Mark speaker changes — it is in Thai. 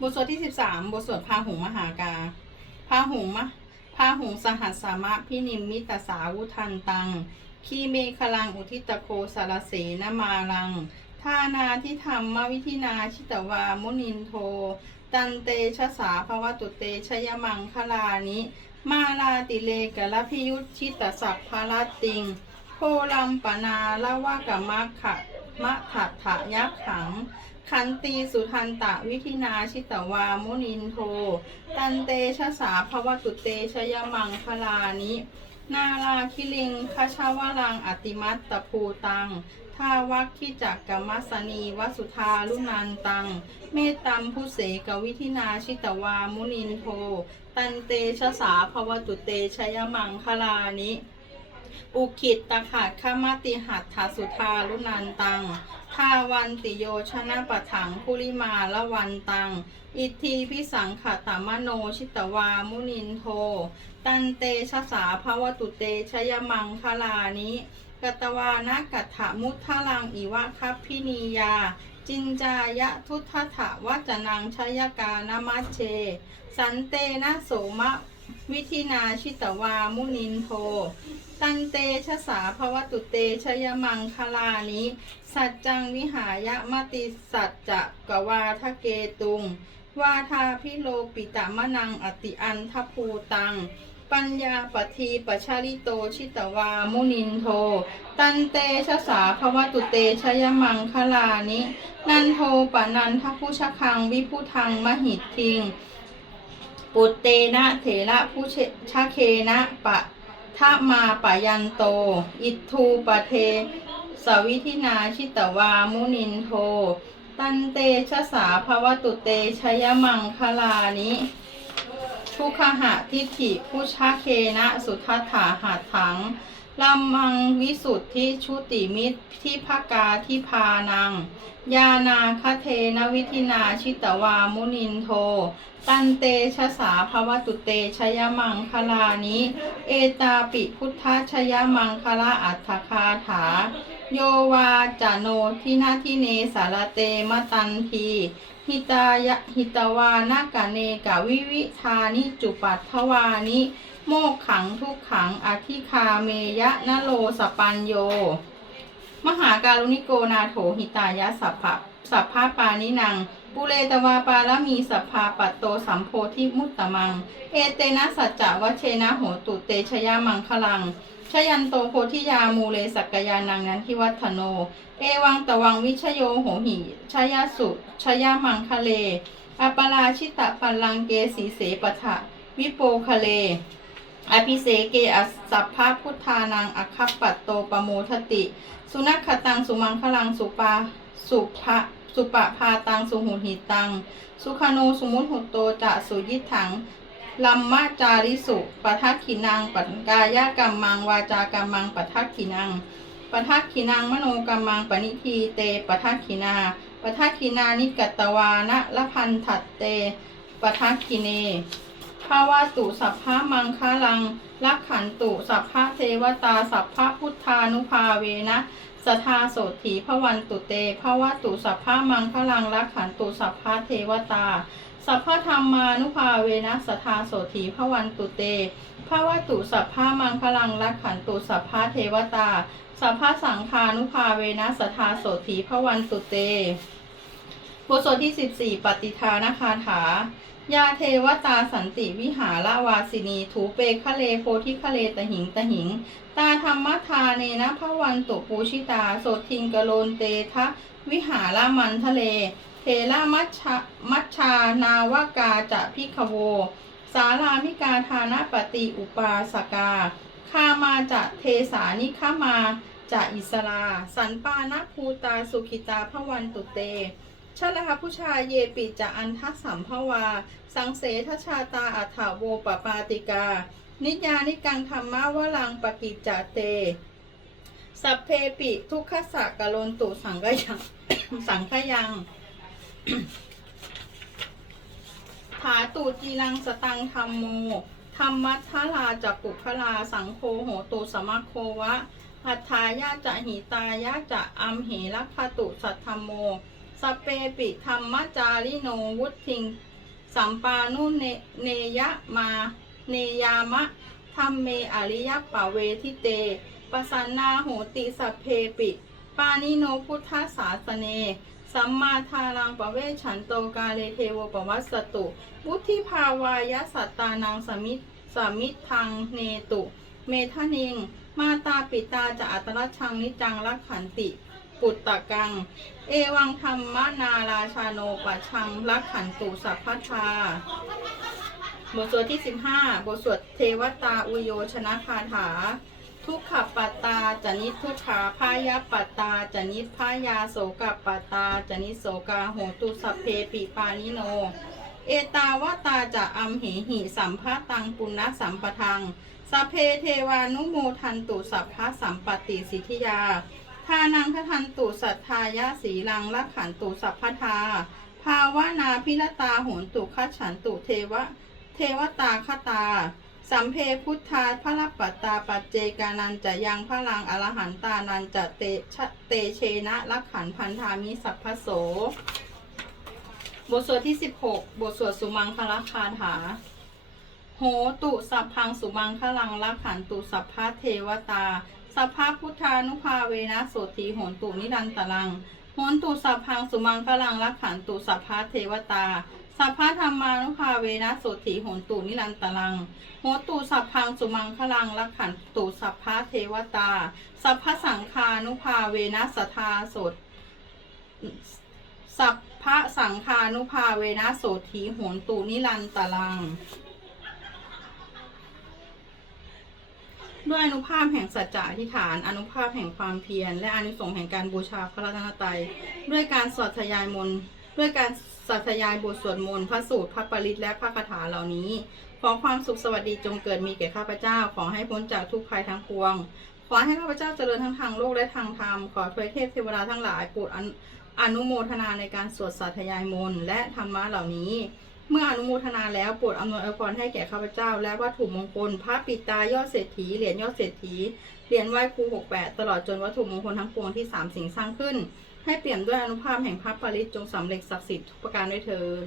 Speaker 1: บทสวดที่สิบสามบทสวดพาหุงมหากาพาหุงมะพาหุงสหัสสามะพินิมมิตสาวุทันตังคีเมคลังอุทิตโคสารเสนมาลังทานาทิธรรมวิธินาชิตวามุนินโท ตันเตชะสาภวตุเตชยมังคลานิ มาลาติเลกะละพิยุตชิตสักพาลติงโพลัมปนาละวะกะมะขะมะถัดถะยักขัง ขันตีสุทันตะวิธินาชิตวามุนินโท ตันเตชะสาภวตุเตชยมังคลานินาลาคิลิงคชาวรังอติมัตตภูตังทาวักขิจักกมัสนีวสุธาลุนันตัง เมตตัมพุเสกวิธินาชิตวามุนินโท ตันเตชะสาภวตุเตชยมังคลานิ อุคิตตขาดขมาติหัตถาสุธาลุนันตังทาวันติโยชนะปะถังคุลิมาละวันตัง อิทธิพิสังขตามโนชิตวามุนินโท ตันเตชะสาภาวตุเตชยมังคลานิกตวานะกัตถมุทธลังอิวะคัพพินียา จินจายะทุทธถะวัจนังชยกานมัชเช สันเตนะโสมะวิธินาชิตวามุนินโท ตันเตชะสาภวตุเตชยมังคลานิ สัจจังวิหายะมติสัจจะกวาทะเกตุง วาทาพิโลปิตามะนังอติอันทภูตัง ปัญญาปทีปชาลิโตชิตวามุนินโท ตันเตชะสาภวตุเตชยมังคลานิ นันโทปนันทพุชคังวิพุทังมหิตทิง ปุตเตนะเถระผู้ชชะเคนะปะ ทะมาปะยันโต อิทูปะเท สวิธินาชิตวามุนินโท ตันเตชะสาภวตุเตชยมังคลานิทุขหะทิฏฐิผู้ชะเคนะสุทัฏฐาหาถัง ลัมมังวิสุทธิชุติมิตรที่ภกาที่พานัง ยานาคเทนวิธินาชิตวามุนินโท ตันเตชะสาภวตุเตชยมังคลานิ เอตาปิพุทธชยมังคลาอัฏฐคาถา โยวาจาโนทินาทิเนสารเตมตันทีหิตายะหิตวานากะเนกะวิวิธานิจุปัตทวานิ โมกขังทุกขังอธิคาเมยะนโลสปัญโย มหาการุณิโกนาโถหิตายะสัพพะสัพพะปานินังปุเรตวาปาละมีสัพพาปัตโตสัมโพธิมุตตมัง เอเตนะสัจจะวเชนะโหตุเตชยามังคลังชยันโตโพธิยามูเลสักกยานังนันทิวัฒโน เอวังตวังวิชโยโหหิชยาสุชยามังคะเล อปราชิตะปัลลังเกสีเสปะทะวิโปคะเล อภิเสเกอสัพพะพุทธานังอคัปปัตโตปโมทติ สุนัขตังสุมังคลังสุปาสุภะสุปะพาตังสุหุหิตัง สุขโนสุมุตหุตโตจะสุยิถังลัมมาจาริสุปทักขินังปัญกายกรรมัง วาจากรรมังปทักขินังปทักขินังมโนกรรมังปณิทีเตปทักขินาปทักขินานิกัตวานะละพันถัตเตปทักขิเน ภาวะตุสัพพะมังคลังลักขันตุสัพพะเทวตาสัพพะพุทธานุภาเวนะสทาโสถีพวันตุเตภาวะตุสัพพะมังคลังลักขันตุสัพพะเทวตาสัพพะธรรมานุภาเวนะสทาโสถีพวันตุเตภาวะตุสัพพะมังคลังลักขันตุสัพพะเทวตาสัพพะสังฆานุภาเวนะสทาโสถีพวันตุเตบทสวดที่ 14 ปฏิทานคาถา ยาเทวตาสันติวิหารวาสินีถูเปคะเลโพธิคะเลตหิงตหิง ตาธรรมทาเนนะพระวันตุปูชิตาโสทิงกโลนเตทะวิหารมันทะเล เทระมัชชามัชชานาวากาจะพิขโว สารามิกาทานะปฏิอุปาสกาคามาจะเทสานิคามาจะอิสลาสันปานะภูตาสุขิตาพระวันตุเต ชลาผู้ชายเยปิจะอันทัสัมภวา สังเสทชาตาอัฏฐาโวปปาติกา นิยานิกังธรรมะวลังปกิจจเต สัพเพปิทุกขสะกะโลนตุสังกยังสังขยังถาตูจีรังสตังธรรมโมธรรมัทธาลาจักปุคลาสังโฆโหตุสมะโควะอัฏฐายาจะหิตายาจะอัมเหลักขตุสัทธรรมโม สเปปิธรรมจาริโนวุทิง สัมปานุเนเนยะมาเนยามะธรรมเมอริยปะเวทิเตปสันนาโหติสพเพปิ ปานิโนพุทธศาสเน สัมมาทารังปะเวฉันโตกาเลเทวปวัสสตุวุธิภาวายะสัตตานังสมิสมิทังเนตุ เมทะนิง มาตาปิตาจะอัตรชังนิจังรักขันติ ปุตตะกัง เอวังธรรมนาราชาโนปะชังรักขันตุสัพพทาบทสวดที่ 15 บทสวดเทวตาอุโยชนะคาถา ทุกขปัตตาจนิทุกขาพายาปัตตาจนิพายาโสกปัตตาจนิโสกาโหตุสัพเพปิปานิโน เอตาวตาจะอัมเหหิสัมภาตังปุณณสัมปทังสัพเพเทวานุโมทันตุสัพพะสัมปติสิทธิยา ทานังคทันตุสัทธายะสีลังลักขันตุสัพพทา ภาวนาพิรตาโหนตุคัฉันตุเทวะ เทวตาคตา สัมเพพุทธาพระปัตตาปัจเจกานันจะยังพลังอรหันตานันจะเตชะเตเชนะลักขันพันธามิสัพพโส บทสวดที่ 16 บทสวดสุมังคลคาถาโหตุสัพพังสุมังคลังลักขันตุสัพพะเทวตา สัพพะพุทธานุภาเวนะโสตีโหนตุนิรันตรังโหนตุสัพพังสุมังคลังลักขันตุสัพพะเทวตาสัพพะธรรมานุภาเวนะโสถีโหนตุนิรันตรังโหตุสัพพังสุมังคลังลักขันตุสัพพะเทวตา สัพพะสังฆานุภาเวนะสทธาสตสัพพะสังฆานุภาเวนะโสถีโหนตุนิรันตลัง ด้วยอนุภาพแห่งสัจจะอธิษฐาน อนุภาพแห่งความเพียร และอนิสงส์แห่งการบูชาพระรัตนตรัย ด้วยการสอดทยายมนด้วยการสอดทยายบทสวดมนต์พระสูตรพระปริตและพระคาถาเหล่านี้ ขอความสุขสวัสดีจงเกิดมีแก่ข้าพเจ้า ขอให้พ้นจากทุกภัยทั้งปวง ขอให้ข้าพเจ้าเจริญทั้งทางโลกและทางธรรม ขอทวยเทพเทวดาทั้งหลายโปรดอนุอนุโมทนาในการสวดสาธยายมนต์และธรรมะเหล่านี้ เมื่ออนุโมทนาแล้วโปรดอำนวยอวยพรให้แก่ข้าพเจ้า และวัตถุมงคล พระปิตายอดเศรษฐี เหรียญยอดเศรษฐี เหรียญไหว้ครู68 ตลอดจนวัตถุมงคลทั้งปวงที่สามสิ่งสร้างขึ้น ให้เปี่ยมด้วยอนุภาพแห่งพระปริตจงสำเร็จศักดิ์สิทธิ์ทุกประการด้วยเทิน